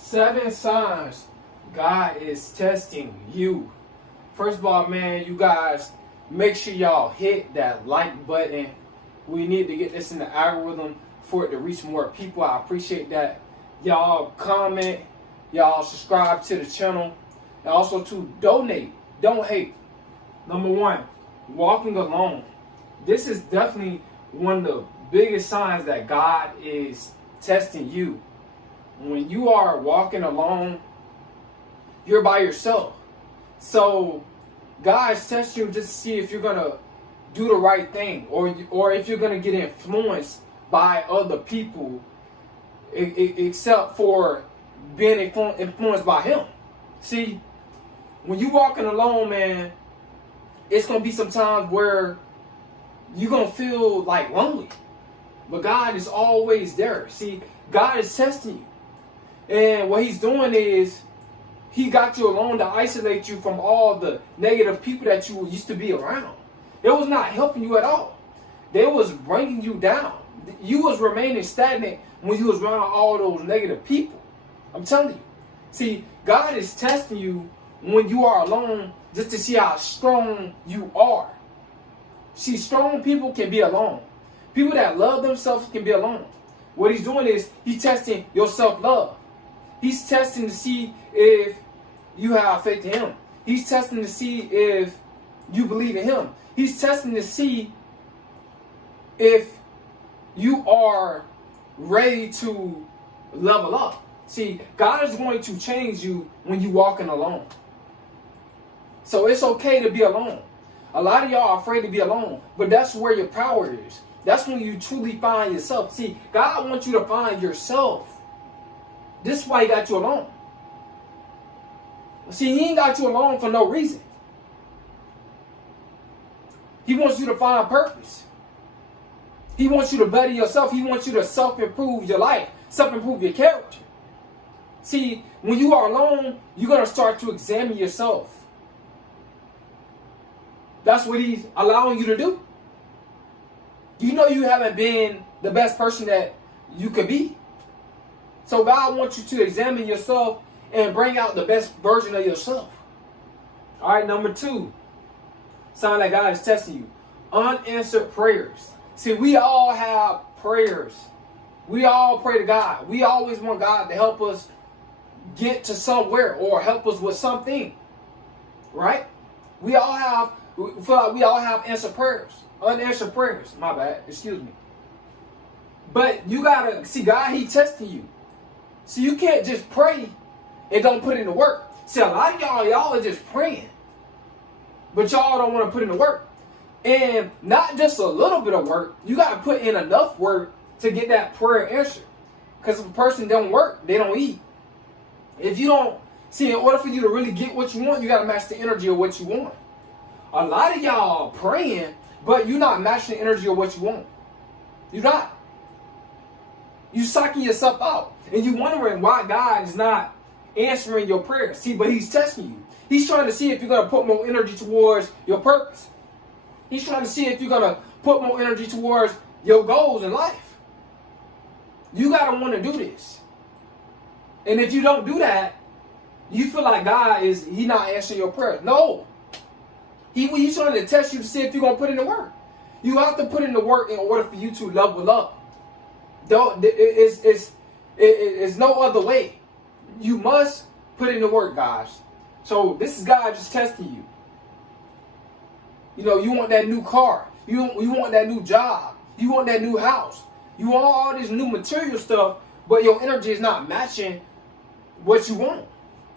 7 signs God is testing you. First of all, man, you guys, make sure y'all hit that like button. We need to get this in the algorithm for it to reach more people. I appreciate that. Y'all comment, y'all subscribe to the channel, and also to donate. Don't hate. Number 1, walking alone. This is definitely one of the biggest signs that God is testing you. When you are walking alone, you're by yourself. So God is testing you just to see if you're gonna do the right thing, or if you're gonna get influenced by other people, except for being influenced by Him. See, when you walking alone, man, it's gonna be some times where you're gonna feel like lonely, but God is always there. See, God is testing you. And what He's doing is He got you alone to isolate you from all the negative people that you used to be around. It was not helping you at all. They was bringing you down. You was remaining stagnant when you was around all those negative people. I'm telling you. See, God is testing you when you are alone just to see how strong you are. See, strong people can be alone. People that love themselves can be alone. What He's doing is He's testing your self-love. He's testing to see if you have faith in Him. He's testing to see if you believe in Him. He's testing to see if you are ready to level up. See, God is going to change you when you're walking alone. So it's okay to be alone. A lot of y'all are afraid to be alone, but that's where your power is. That's when you truly find yourself. See, God wants you to find yourself. This is why He got you alone. See, He ain't got you alone for no reason. He wants you to find purpose. He wants you to better yourself. He wants you to self-improve your life, self-improve your character. See, when you are alone, you're going to start to examine yourself. That's what He's allowing you to do. You know you haven't been the best person that you could be. So God wants you to examine yourself and bring out the best version of yourself. All right, number 2. Sign that God is testing you. Unanswered prayers. See, we all have prayers. We all pray to God. We always want God to help us get to somewhere or help us with something. Right? We feel like we all have answered prayers. Unanswered prayers. My bad. Excuse me. But you gotta see, God, He testing you. So you can't just pray and don't put in the work. See, a lot of y'all are just praying, but y'all don't want to put in the work. And not just a little bit of work. You got to put in enough work to get that prayer answered. Because if a person don't work, they don't eat. If you don't, see, in order for you to really get what you want, you got to match the energy of what you want. A lot of y'all praying, but you're not matching the energy of what you want. You're not. You sucking yourself out. And you wondering why God is not answering your prayers. See, but He's testing you. He's trying to see if you're going to put more energy towards your purpose. He's trying to see if you're going to put more energy towards your goals in life. You got to want to do this. And if you don't do that, you feel like God is, He not answering your prayers. No. He's trying to test you to see if you're going to put in the work. You have to put in the work in order for you to level up. It's no other way. You must put in the work, guys. So this is God just testing you. You know, you want that new car. You want that new job. You want that new house. You want all this new material stuff, but your energy is not matching what you want.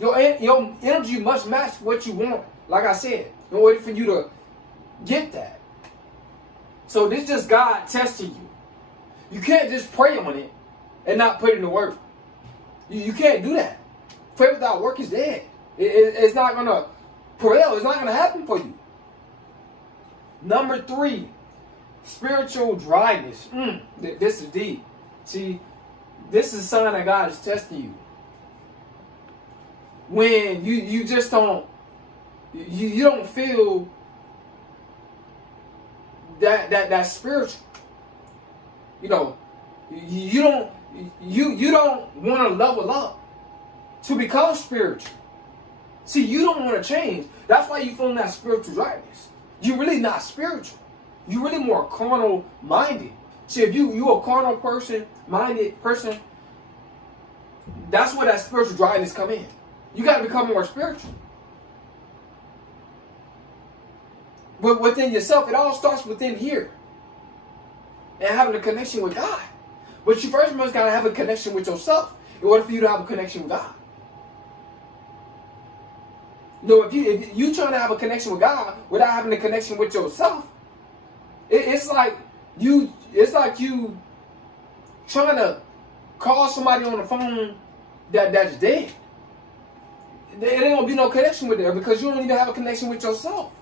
Your energy must match what you want, like I said, in order for you to get that. So this is just God testing you. You can't just pray on it and not put in the work. You can't do that. Prayer without work is dead. It's not going to prevail. It's not going to happen for you. Number 3, spiritual dryness. This is deep. See, this is a sign that God is testing you. When you just don't, you don't feel that spiritual. You know, you don't want to level up. to become spiritual. See, you don't want to change. That's why you feeling that spiritual dryness. You're really not spiritual. You're really more carnal minded. See, if you a carnal minded person, that's where that spiritual dryness come in. You got to become more spiritual. But within yourself, it all starts within here. And having a connection with God. But you first must gotta have a connection with yourself in order for you to have a connection with God. No, if you trying to have a connection with God without having a connection with yourself, it's like you trying to call somebody on the phone that's dead. There ain't gonna be no connection with them because you don't even have a connection with yourself.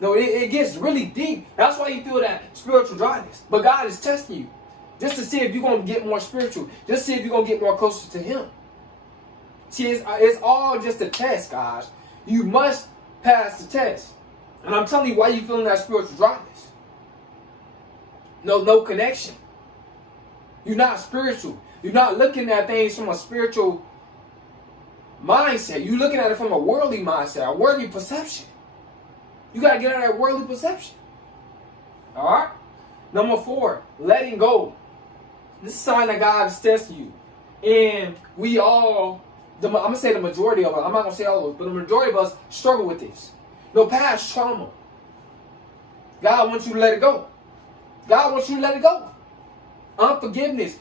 No, it gets really deep. That's why you feel that spiritual dryness. But God is testing you just to see if you're going to get more spiritual. Just to see if you're going to get more closer to Him. See, it's all just a test, guys. You must pass the test. And I'm telling you why you're feeling that spiritual dryness. No connection. You're not spiritual. You're not looking at things from a spiritual mindset. You're looking at it from a worldly mindset, a worldly perception. You got to get out of that worldly perception. All right? Number 4, letting go. This is a sign that God is testing you. And we all, I'm going to say the majority of us, I'm not going to say all of us, but the majority of us struggle with this. No past trauma. God wants you to let it go. God wants you to let it go. Unforgiveness.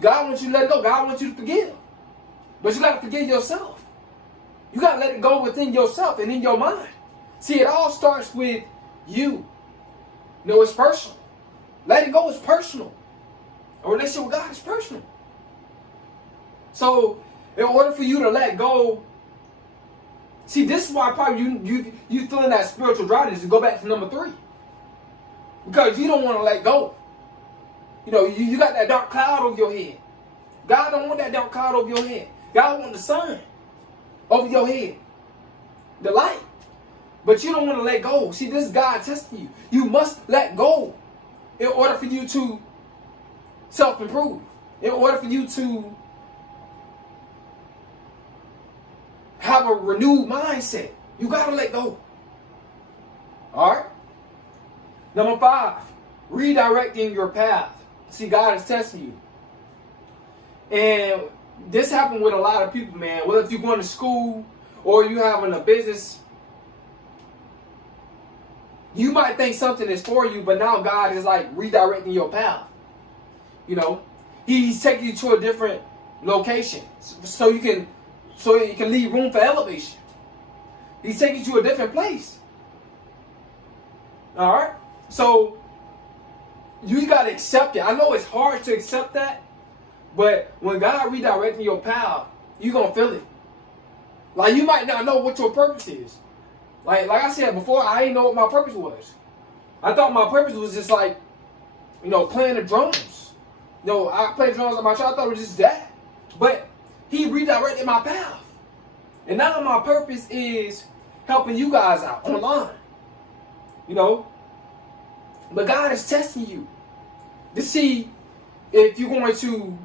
God wants you to let it go. God wants you to forgive. But you got to forgive yourself. You got to let it go within yourself and in your mind. See, it all starts with you. No, it's personal. Letting go is personal. A relationship with God is personal. So, in order for you to let go, see, this is why probably you feeling that spiritual dryness. To go back to number 3, because you don't want to let go. You know, you got that dark cloud over your head. God don't want that dark cloud over your head. God wants the sun over your head, the light. But you don't want to let go. See, this is God testing you. You must let go in order for you to self-improve. In order for you to have a renewed mindset. You got to let go. All right? Number 5, redirecting your path. See, God is testing you. And this happened with a lot of people, man. Whether if you're going to school or you having a business, you might think something is for you, but now God is like redirecting your path. You know, He's taking you to a different location so you can leave room for elevation. He's taking you to a different place. All right, so you got to accept it. I know it's hard to accept that, but when God redirecting your path, you're gonna feel it. Like, you might not know what your purpose is. Like I said before, I didn't know what my purpose was. I thought my purpose was just like, playing the drums. I play drums at my church. I thought it was just that. But He redirected my path. And now my purpose is helping you guys out online. But God is testing you to see if you're going to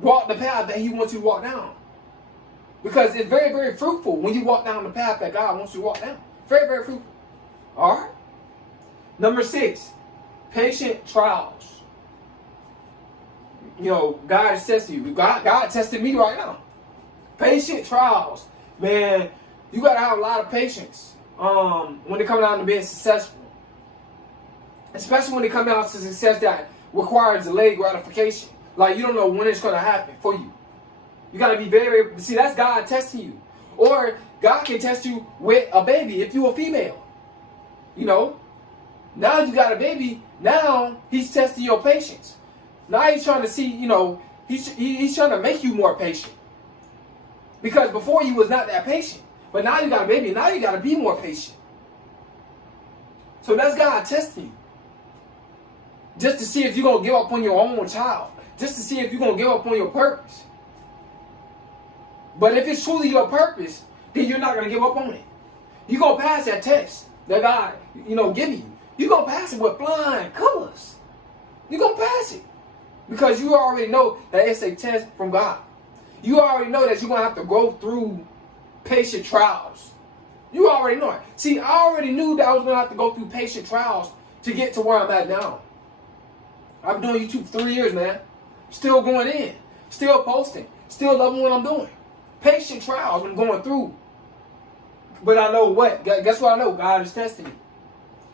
walk the path that He wants you to walk down. Because it's very, very fruitful when you walk down the path that God wants you to walk down. Very, very fruitful. All right? Number 6, patient trials. God is testing you. God testing me right now. Patient trials. Man, you got to have a lot of patience when it comes down to being successful. Especially when it comes down to success that requires delayed gratification. Like, you don't know when it's going to happen for you. You got to be very, very, see, that's God testing you. Or God can test you with a baby if you're a female. Now you got a baby. Now He's testing your patience. Now He's trying to see, He's trying to make you more patient. Because before you was not that patient. But now you got a baby. Now you got to be more patient. So that's God testing you. Just to see if you're going to give up on your own child. Just to see if you're going to give up on your purpose. But if it's truly your purpose, then you're not going to give up on it. You're going to pass that test that God, giving you. You're going to pass it with flying colors. You're going to pass it. Because you already know that it's a test from God. you already know that you're going to have to go through patient trials. You already know it. See, I already knew that I was going to have to go through patient trials to get to where I'm at now. I've been doing YouTube for 3 years, man. Still going in. Still posting. Still loving what I'm doing. Patient trials I'm going through. But I know what? Guess what I know? God is testing me.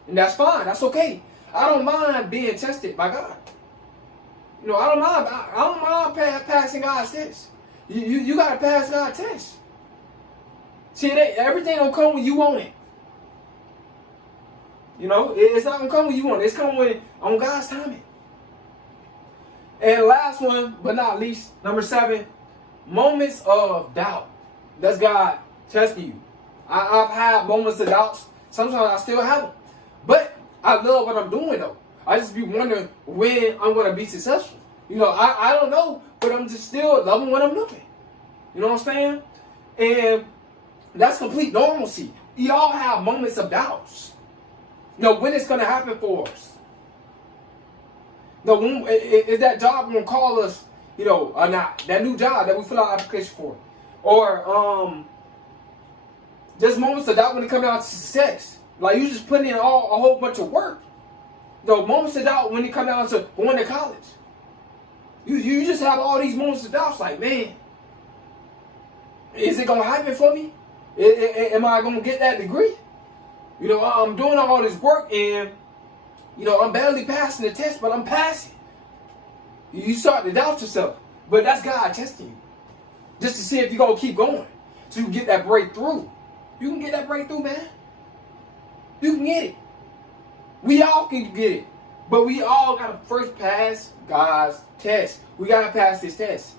And that's fine. That's okay. I don't mind being tested by God. You know, I don't mind passing God's test. You got to pass God's test. See, everything don't come when you want it. You know, it's not going to come when you want it. It's coming on God's timing. And last one, but not least, number 7, moments of doubt. That's God testing you. I've had moments of doubts. Sometimes I still have them. But I love what I'm doing, though. I just be wondering when I'm going to be successful. You know, I don't know, but I'm just still loving what I'm doing. You know what I'm saying? And that's complete normalcy. We all have moments of doubts. You know, when it's going to happen for us. You know, when, is that job going to call us, you know, or not? That new job that we fill out application for. Or there's moments of doubt when it comes down to success. Like you just putting in a whole bunch of work. You know, moments of doubt when it comes down to going to college. You just have all these moments of doubt. Like, man, is it going to happen for me? Am I going to get that degree? You know, I'm doing all this work and, you know, I'm barely passing the test, but I'm passing. You start to doubt yourself. But that's God testing you. Just to see if you're going to keep going. So you can get that breakthrough. You can get that breakthrough, man. You can get it. We all can get it. But we all got to first pass God's test. We got to pass this test.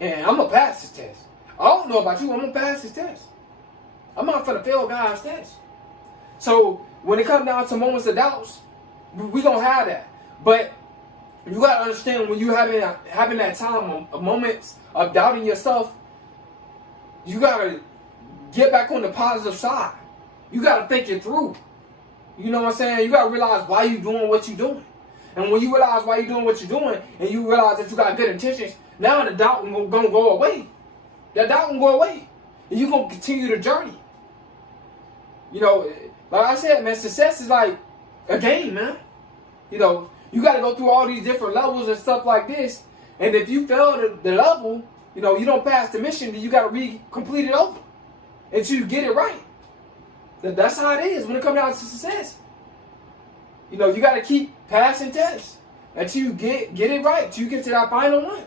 And I'm going to pass this test. I don't know about you. I'm going to pass this test. I'm not going to fail God's test. So when it comes down to moments of doubts, we're going to have that. But you got to understand when you're having that time of moments of doubting yourself, you got to get back on the positive side. You got to think it through. You know what I'm saying? You got to realize why you're doing what you're doing. And when you realize why you're doing what you're doing, and you realize that you got good intentions, now the doubt is going to go away. That doubt will go away. And you're going to continue the journey. You know, like I said, man, success is like a game, man. You know, you got to go through all these different levels and stuff like this. And if you fail the level, you know, you don't pass the mission, then you got to complete it over until you get it right. That's how it is when it comes down to success. You know, you got to keep passing tests until you get it right, until you get to that final one.